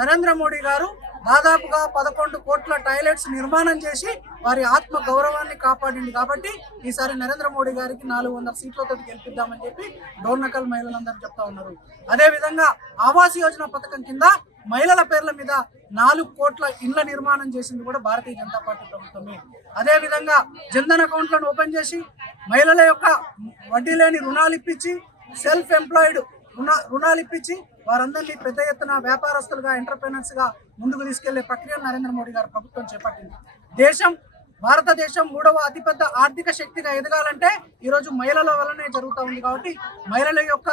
నరేంద్ర మోడీ గారు దాదాపుగా 11 కోట్ల టాయిలెట్స్ నిర్మాణం చేసి వారి ఆత్మ గౌరవాన్ని కాపాడింది కాబట్టి ఈసారి నరేంద్ర మోడీ గారికి 400 సీట్లతో గెలిపిద్దామని చెప్పి డోర్నకల్ మహిళలందరూ చెప్తా ఉన్నారు. అదేవిధంగా ఆవాస్ యోజన పథకం కింద మహిళల పేర్ల మీద 4 కోట్ల ఇండ్ల నిర్మాణం చేసింది కూడా భారతీయ జనతా పార్టీ ప్రభుత్వమే. అదేవిధంగా జన్ధన్ అకౌంట్లను ఓపెన్ చేసి మహిళల యొక్క వడ్డీ లేని రుణాలు ఇప్పించి సెల్ఫ్ ఎంప్లాయిడ్ రుణాలు ఇప్పించి వారందరినీ పెద్ద ఎత్తున వ్యాపారస్తులుగా ఎంటర్ప్రెనర్స్ గా ముందుకు తీసుకెళ్లే ప్రక్రియను నరేంద్ర మోడీ గారు ప్రభుత్వం చేపట్టింది. భారతదేశం 3వ అతిపెద్ద ఆర్థిక శక్తిగా ఎదగాలంటే ఈరోజు మహిళల వల్లనే జరుగుతూ ఉంది. కాబట్టి మహిళల యొక్క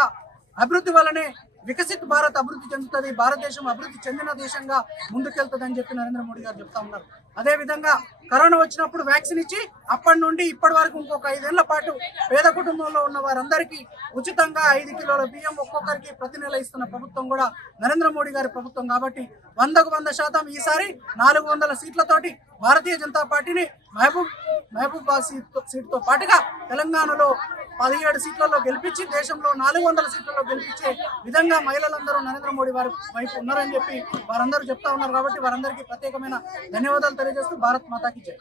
అభివృద్ధి వల్లనే వికసిత్ భారత్ అభివృద్ధి చెందుతుంది, భారతదేశం అభివృద్ధి చెందిన దేశంగా ముందుకెళ్తుంది అని చెప్పి నరేంద్ర మోడీ గారు చెప్తా ఉన్నారు. అదేవిధంగా కరోనా వచ్చినప్పుడు వ్యాక్సిన్ ఇచ్చి అప్పటి నుండి ఇప్పటి వరకు ఇంకొక 5 ఏళ్ల పాటు పేద కుటుంబంలో ఉన్న వారందరికీ ఉచితంగా 5 కిలోల బియ్యం ఒక్కొక్కరికి ప్రతి నెల ఇస్తున్న ప్రభుత్వం కూడా నరేంద్ర మోడీ గారి ప్రభుత్వం. కాబట్టి 100కు 100% ఈసారి 400 సీట్లతోటి భారతీయ జనతా పార్టీని మహబూబాబాద్ సీటుతో పాటుగా తెలంగాణలో 17 సీట్లలో గెలిపించి దేశంలో 400 సీట్లలో గెలిపించే విధంగా మహిళలందరూ నరేంద్ర మోడీ వారి వైపు ఉన్నారని చెప్పి వారందరూ చెప్తా ఉన్నారు. కాబట్టి వారందరికీ ప్రత్యేకమైన ధన్యవాదాలు తెలియజేస్తూ భారత్ మాతాకి జై.